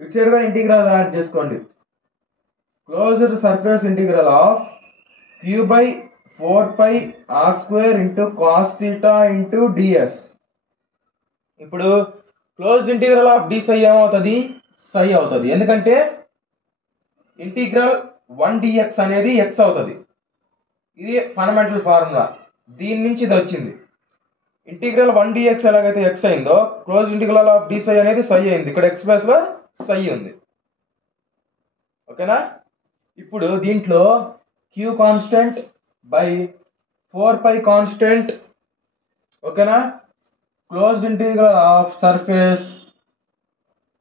ఇటు సైడ్ కూడా ఇంటిగ్రల్ యాడ్ చేసుకోండి. Closed surface integral of Q by 4 pi R square into cos theta into DS. ఇప్పుడు closed integral of D psi ఏమవుతుంది? సై అవుతుంది. ఎందుకంటే ఇంటిగ్రల్ 1 dx అనేది X అవుతుంది. ఇది ఫండమెంటల్ ఫార్ములా, దీని నుంచి ఇది వచ్చింది. ఇంటిగ్రల్ 1 dx ఎలాగైతే ఎక్స్ అయిందో, క్లోజ్ ఇంటిగ్రల్ ఆఫ్ డి సై అనేది సై అయింది. ఇక్కడ ఎక్స్ ప్లస్ లో సై ఉంది. ఓకేనా? ఇప్పుడు దీంట్లో Q constant by 4 pi constant. ఓకేనా? Closed integral of surface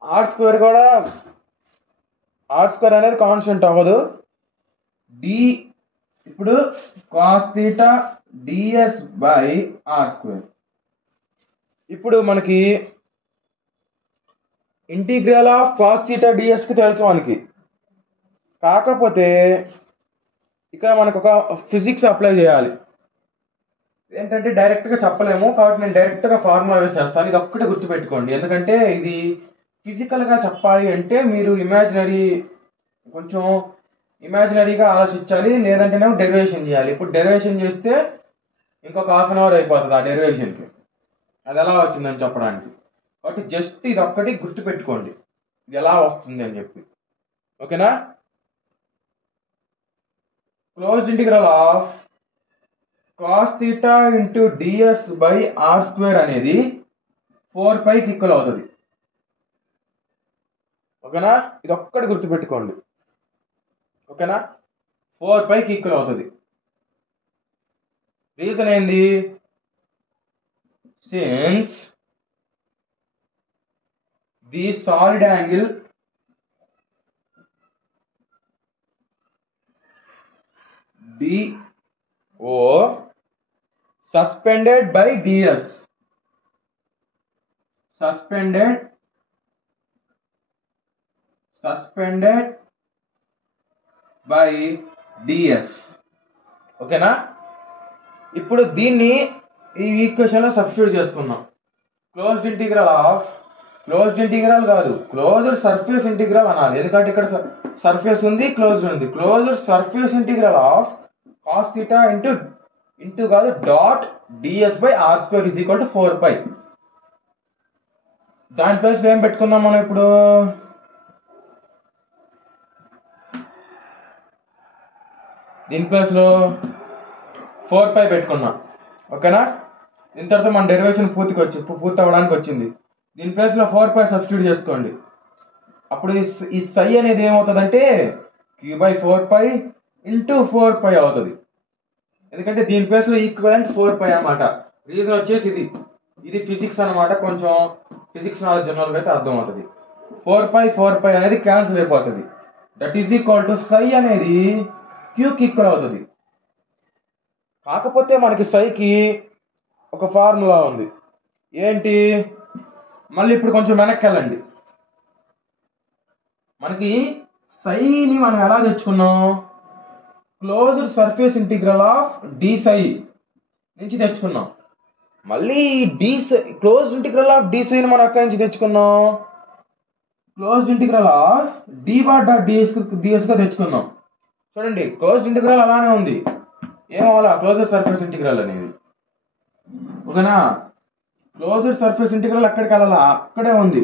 R square కూడా, ఆర్ స్క్వేర్ అనేది కాన్స్టెంట్ అవ్వదు. డి ఇప్పుడు cos theta DS by R square. ఇప్పుడు మనకి ఇంటిగ్రల్ ఆఫ్ కాస్ థీటా డిఎస్కి తెలుసు మనకి. కాకపోతే ఇక్కడ మనకు ఒక ఫిజిక్స్ అప్లై చేయాలి. ఏంటంటే డైరెక్ట్గా చెప్పలేము, కాబట్టి నేను డైరెక్ట్గా ఫార్ములా యూస్ చేస్తాను. ఇది ఒక్కటే గుర్తుపెట్టుకోండి, ఎందుకంటే ఇది ఫిజికల్గా చెప్పాలి అంటే మీరు కొంచెం ఇమాజినరీగా ఆలోచించాలి, లేదంటేనేమో డెరివేషన్ చేయాలి. ఇప్పుడు డెరివేషన్ చేస్తే ఇంకొక హాఫ్ అన్ అవర్ అయిపోతుంది ఆ డెరివేషన్కి, అది ఎలా వచ్చిందని చెప్పడానికి. కాబట్టి జస్ట్ ఇది ఒక్కటి గుర్తుపెట్టుకోండి, ఇది ఎలా వస్తుంది అని చెప్పి. ఓకేనా? Closed integral of cos theta into DS by R square అనేది 4 పైకి ఈక్వల్ అవుతుంది. ఓకేనా? ఇది ఒక్కటి గుర్తుపెట్టుకోండి. ఓకేనా? 4 పైకి ఈక్వల్ అవుతుంది. రీజన్ ఏంది? Since the solid angle DO suspended by DS, suspended by DS. ఓకేనా? ఇప్పుడు దీన్ని ఈ ఈక్వేషన్లో సబ్స్టిట్యూట్ చేసుకున్నాం. క్లోజ్డ్ ఇంటిగ్రల్ కాదు, క్లోజ్డ్ సర్ఫేస్ ఇంటిగ్రల్ అనాలి, ఎందుకంటే ఇక్కడ సర్ఫేస్ ఉంది, క్లోజ్డ్ ఉంది. Closed surface integral of cos theta into కాదు dot DS by R square is equal to 4 pi. దాని ప్లేస్ ఏం పెట్టుకుందాం మనం ఇప్పుడు? దీని ప్లేస్లో 4π పెట్టుకున్నా. ఓకేనా? దీని తర్వాత మన డెరివేషన్ పూర్తి అవ్వడానికి వచ్చింది. దీని ప్లేస్లో 4π సబ్స్టిట్యూట్ చేసుకోండి. అప్పుడు ఈ సై అనేది ఏమవుతుందంటే q/4π ఇంటూ 4π అవుతుంది. ఎందుకంటే దీని ప్లేస్లో ఈక్వలెంట్ 4π అనమాట. రీజన్ వచ్చేసి ఇది ఫిజిక్స్ అనమాట. కొంచెం ఫిజిక్స్ నాలెడ్జ్ ఉన్న వాళ్ళకి అయితే అర్థం అవుతుంది. 4π అనేది క్యాన్సిల్ అయిపోతుంది. దట్ ఈజ్ ఈక్వల్ టు సై అనేది క్యూకి ఈక్వల్ అవుతుంది. కాకపోతే మనకి సైకి ఒక ఫార్ములా ఉంది. ఏంటి? మళ్ళీ ఇప్పుడు కొంచెం వెనక్కి వెళ్ళండి. మనకి సైని మనం ఎలా తెచ్చుకున్నాం? Closed surface integral of D psi నుంచి తెచ్చుకున్నాం. మళ్ళీ క్లోజ్డ్ ఇంటిగ్రల్ ఆఫ్ డి సైని మనం ఎక్కడి నుంచి తెచ్చుకున్నాం? Closed integral of D bar dot డిఎస్గా తెచ్చుకున్నాం. చూడండి, క్లోజ్డ్ ఇంటిగ్రల్ అలానే ఉంది. ఏమవ్వాలా? క్లోజ్డ్ సర్ఫేస్ ఇంటిగ్రల్ అనేది. ఓకేనా? క్లోజ్డ్ సర్ఫేస్ ఇంటిగ్రల్ అక్కడికి వెళ్ళాలా? అక్కడే ఉంది.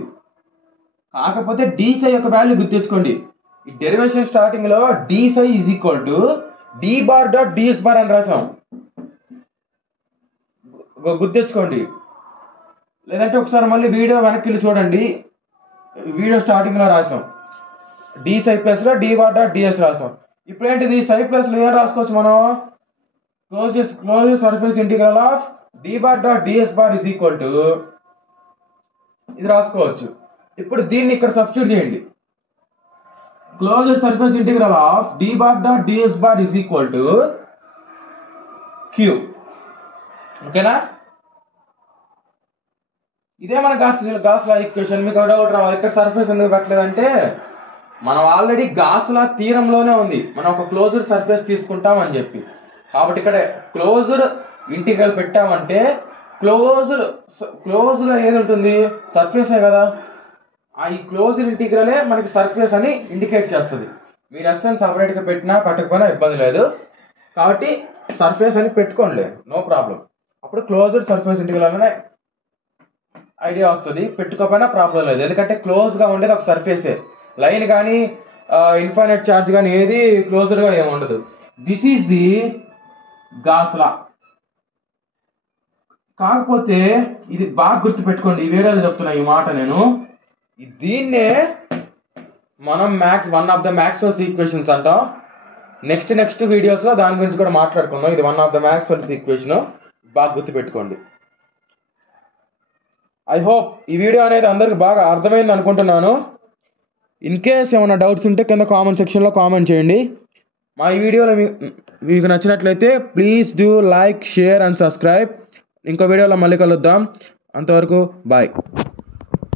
కాకపోతే డి సై యొక్క వాల్యూ గుర్తించుకోండి. ఈ డెరివేషన్ స్టార్టింగ్ లో D psi is equal to D bar dot DS bar అని రాసాం. గుర్తించుకోండి. లేదంటే ఒకసారి మళ్ళీ వీడియో వెనక్కి వెళ్ళి చూడండి. వీడియో స్టార్టింగ్ లో రాసాం డి సై ప్లస్ లో డి బార్ డాట్ డిఎస్ రాసాం. ఇప్పుడు ఏంటిది? సై ప్లస్ లో ఏం రాసుకోవచ్చు మనం? Close surface integral of D bar dot DS bar is equal to ఇది రాసుకోవచ్చు. ఇప్పుడు దీన్ని ఇక్కడ సబ్స్టిట్యూట్ చేయండి. Closed surface integral of D bar dot DS bar is equal to Q. ఓకేనా? ఇదే మన గాస్ లా ఈక్వేషన్. మీకు డౌట్ రావాలి, ఇక్కడ సర్ఫేస్ ఎందుకు పెట్టలేదంటే మనం ఆల్రెడీ గాస్ లా థీరంలోనే ఉంది. మనం ఒక క్లోజ్డ్ సర్ఫేస్ తీసుకుంటాం అని చెప్పి. కాబట్టి ఇక్కడ క్లోజ్డ్ ఇంటిగ్రల్ పెట్టామంటే క్లోజ్గా ఏది ఉంటుంది? సర్ఫేసే కదా. ఈ క్లోజ్డ్ ఇంటిగ్రలే మనకి సర్ఫేస్ అని ఇండికేట్ చేస్తుంది. మీరు ఎస్ఎన్ సపరేట్గా పెట్టినా పెట్టకపోయినా ఇబ్బంది లేదు. కాబట్టి సర్ఫేస్ అని పెట్టుకోండి, నో ప్రాబ్లం. అప్పుడు క్లోజ్డ్ సర్ఫేస్ ఇంటిగ్రల్ అనే ఐడియా వస్తుంది. పెట్టుకోకపోయినా ప్రాబ్లం లేదు. ఎందుకంటే క్లోజ్గా ఉండేది ఒక సర్ఫేసే. లైన్ కానీ ఇన్ఫైనైట్ ఛార్జ్ కానీ ఏది క్లోజ్డ్గా ఏమి ఉండదు. దిస్ ఈజ్ ది గాస్ లా. కాకపోతే ఇది బాగా గుర్తుపెట్టుకోండి. ఈ వీడియోలో చెప్తున్నా ఈ మాట నేను. దీన్నే మనం one of the Maxwell's equations అంటాం. నెక్స్ట్ వీడియోస్లో దాని గురించి కూడా మాట్లాడుకుందాం. ఇది one of the Maxwell's equation. బాగా గుర్తుపెట్టుకోండి. ఐ హోప్ ఈ వీడియో అనేది అందరికి బాగా అర్థమైంది అనుకుంటున్నాను. ఇన్ కేస్ ఏమైనా డౌట్స్ ఉంటే కింద కామెంట్ సెక్షన్లో కామెంట్ చేయండి. మా ఈ వీడియోలో మీకు నచ్చినట్లయితే please do like, share and subscribe. ఇంకో వీడియోలో మళ్ళీ కలుద్దాం. అంతవరకు బాయ్.